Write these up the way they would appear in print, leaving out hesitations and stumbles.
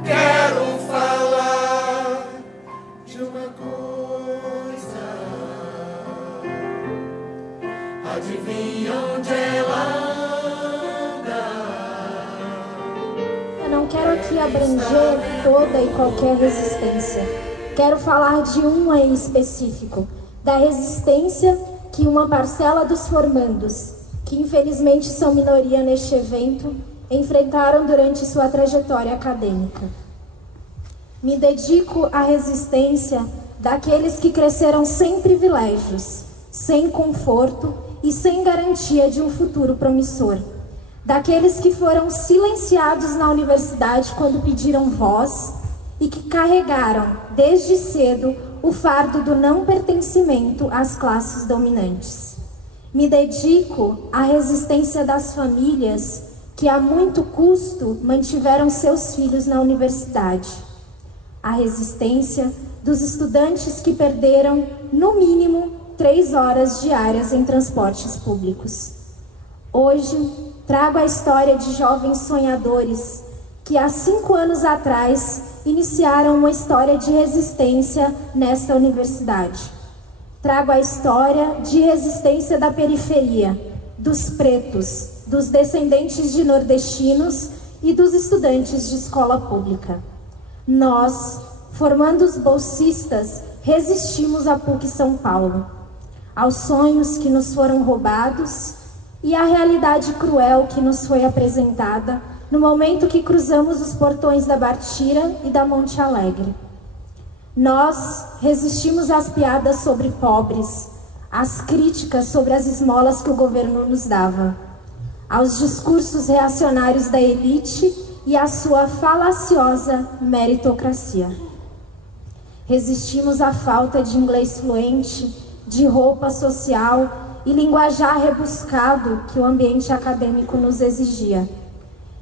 Quero falar de uma coisa. Adivinha onde ela anda? Eu não quero aqui abranger toda e qualquer resistência. Quero falar de uma em específico, da resistência que uma parcela dos formandos, que infelizmente são minoria neste evento, enfrentaram durante sua trajetória acadêmica. Me dedico à resistência daqueles que cresceram sem privilégios, sem conforto e sem garantia de um futuro promissor. Daqueles que foram silenciados na universidade quando pediram voz e que carregaram, desde cedo, o fardo do não pertencimento às classes dominantes. Me dedico à resistência das famílias que a muito custo mantiveram seus filhos na universidade. A resistência dos estudantes que perderam, no mínimo, 3 horas diárias em transportes públicos. Hoje, trago a história de jovens sonhadores que há 5 anos atrás iniciaram uma história de resistência nesta universidade. Trago a história de resistência da periferia, dos pretos, dos descendentes de nordestinos e dos estudantes de escola pública. Nós, formandos bolsistas, resistimos à PUC São Paulo, aos sonhos que nos foram roubados e à realidade cruel que nos foi apresentada no momento que cruzamos os portões da Bartira e da Monte Alegre. Nós resistimos às piadas sobre pobres, às críticas sobre as esmolas que o governo nos dava, aos discursos reacionários da elite e à sua falaciosa meritocracia. Resistimos à falta de inglês fluente, de roupa social e linguajar rebuscado que o ambiente acadêmico nos exigia.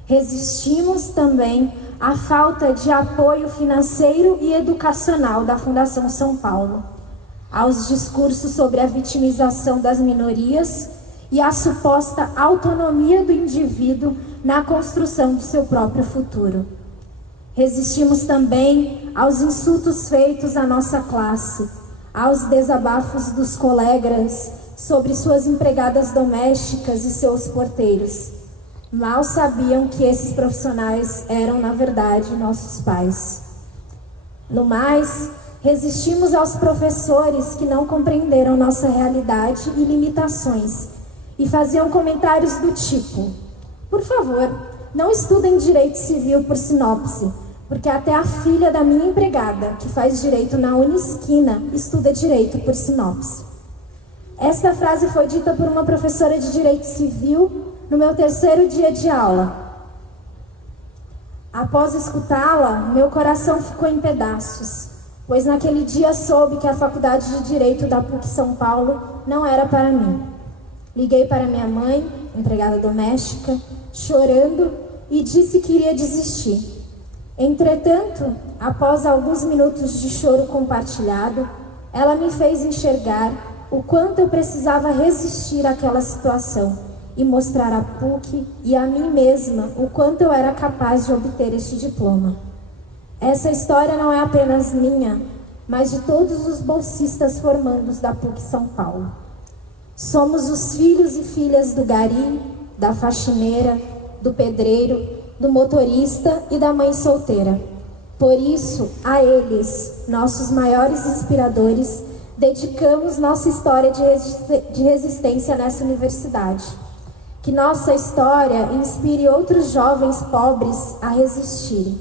Resistimos também à falta de apoio financeiro e educacional da Fundação São Paulo, aos discursos sobre a vitimização das minorias e à suposta autonomia do indivíduo na construção do seu próprio futuro. Resistimos também aos insultos feitos à nossa classe, aos desabafos dos colegas sobre suas empregadas domésticas e seus porteiros. Mal sabiam que esses profissionais eram, na verdade, nossos pais. No mais, resistimos aos professores que não compreenderam nossa realidade e limitações e faziam comentários do tipo: por favor, não estudem direito civil por sinopse, porque até a filha da minha empregada, que faz direito na Unisquina, estuda direito por sinopse. Esta frase foi dita por uma professora de direito civil no meu 3º dia de aula. Após escutá-la, meu coração ficou em pedaços, pois naquele dia soube que a Faculdade de Direito da PUC São Paulo não era para mim. Liguei para minha mãe, empregada doméstica, chorando, e disse que iria desistir. Entretanto, após alguns minutos de choro compartilhado, ela me fez enxergar o quanto eu precisava resistir àquela situação e mostrar à PUC e a mim mesma o quanto eu era capaz de obter este diploma. Essa história não é apenas minha, mas de todos os bolsistas formandos da PUC São Paulo. Somos os filhos e filhas do gari, da faxineira, do pedreiro, do motorista e da mãe solteira. Por isso, a eles, nossos maiores inspiradores, dedicamos nossa história de resistência nessa universidade. Que nossa história inspire outros jovens pobres a resistirem.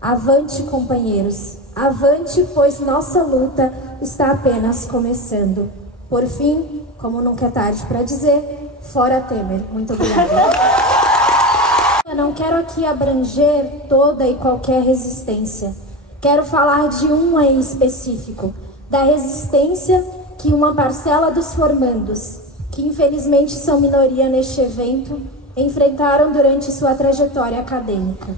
Avante, companheiros! Avante, pois nossa luta está apenas começando. Por fim, como nunca é tarde para dizer, fora Temer. Muito obrigada. Eu não quero aqui abranger toda e qualquer resistência. Quero falar de uma em específico, da resistência que uma parcela dos formandos, que infelizmente são minoria neste evento, enfrentaram durante sua trajetória acadêmica.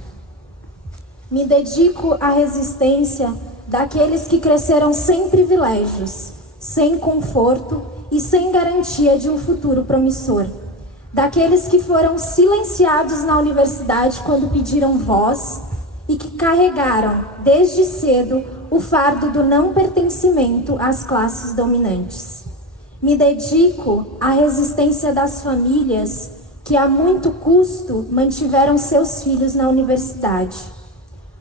Me dedico à resistência daqueles que cresceram sem privilégios, sem conforto e sem garantia de um futuro promissor. Daqueles que foram silenciados na universidade quando pediram voz e que carregaram, desde cedo, o fardo do não pertencimento às classes dominantes. Me dedico à resistência das famílias que a muito custo mantiveram seus filhos na universidade.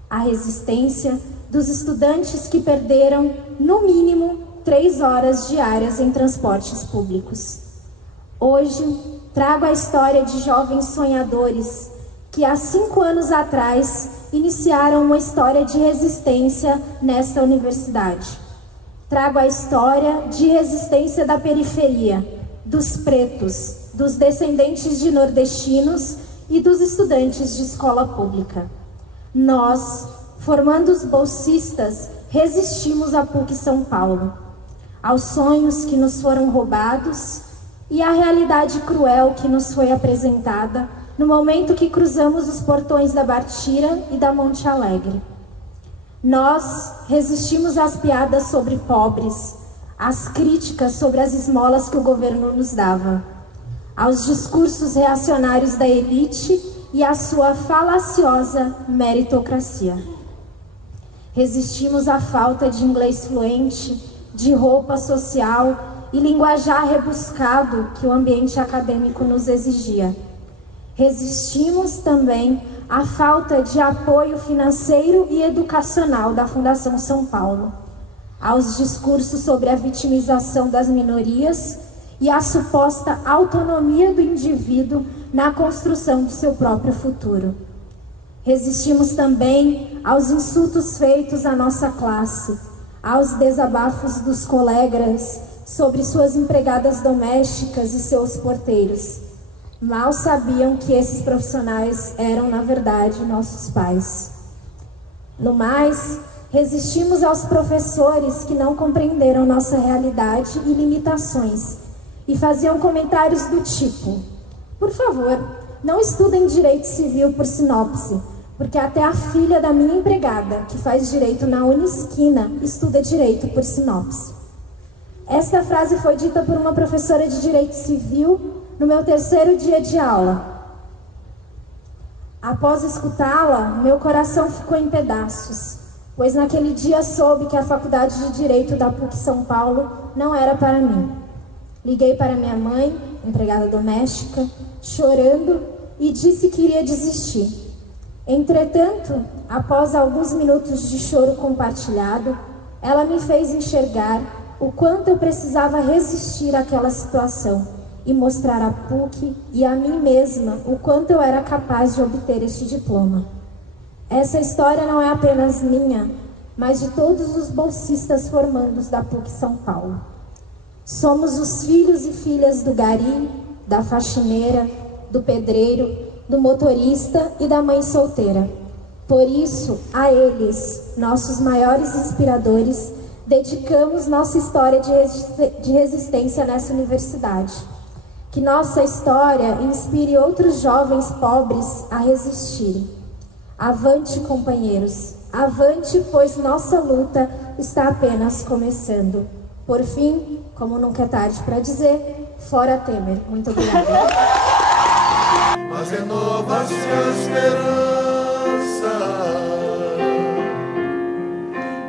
A resistência dos estudantes que perderam, no mínimo, 3 horas diárias em transportes públicos. Hoje, trago a história de jovens sonhadores que há 5 anos atrás iniciaram uma história de resistência nesta universidade. Trago a história de resistência da periferia, dos pretos, dos descendentes de nordestinos e dos estudantes de escola pública. Nós, formando os bolsistas, resistimos à PUC São Paulo, aos sonhos que nos foram roubados e à realidade cruel que nos foi apresentada no momento que cruzamos os portões da Bartira e da Monte Alegre. Nós resistimos às piadas sobre pobres, às críticas sobre as esmolas que o governo nos dava, aos discursos reacionários da elite e à sua falaciosa meritocracia. Resistimos à falta de inglês fluente, de roupa social e linguajar rebuscado que o ambiente acadêmico nos exigia. Resistimos também à falta de apoio financeiro e educacional da Fundação São Paulo, aos discursos sobre a vitimização das minorias e à suposta autonomia do indivíduo na construção do seu próprio futuro. Resistimos também aos insultos feitos à nossa classe, aos desabafos dos colegas sobre suas empregadas domésticas e seus porteiros. Mal sabiam que esses profissionais eram, na verdade, nossos pais. No mais, resistimos aos professores que não compreenderam nossa realidade e limitações e faziam comentários do tipo: por favor, não estudem direito civil por sinopse, porque até a filha da minha empregada, que faz direito na Unisquina, estuda direito por sinopse. Esta frase foi dita por uma professora de direito civil no meu 3º dia de aula. Após escutá-la, meu coração ficou em pedaços, pois naquele dia soube que a Faculdade de Direito da PUC São Paulo não era para mim. Liguei para minha mãe, empregada doméstica, chorando, e disse que iria desistir. Entretanto, após alguns minutos de choro compartilhado, ela me fez enxergar o quanto eu precisava resistir àquela situação e mostrar à PUC e a mim mesma o quanto eu era capaz de obter este diploma. Essa história não é apenas minha, mas de todos os bolsistas formandos da PUC São Paulo. Somos os filhos e filhas do gari, da faxineira, do pedreiro, do motorista e da mãe solteira. Por isso, a eles, nossos maiores inspiradores, dedicamos nossa história de resistência nessa universidade. Que nossa história inspire outros jovens pobres a resistirem. Avante, companheiros, avante, pois nossa luta está apenas começando. Por fim, como nunca é tarde para dizer, fora Temer. Muito obrigada. Mas renova-se a esperança,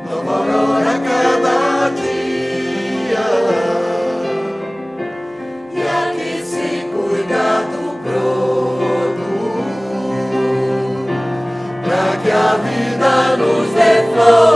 nova aurora a cada dia, e aqui se cuida do broto, pra que a vida nos dê flor.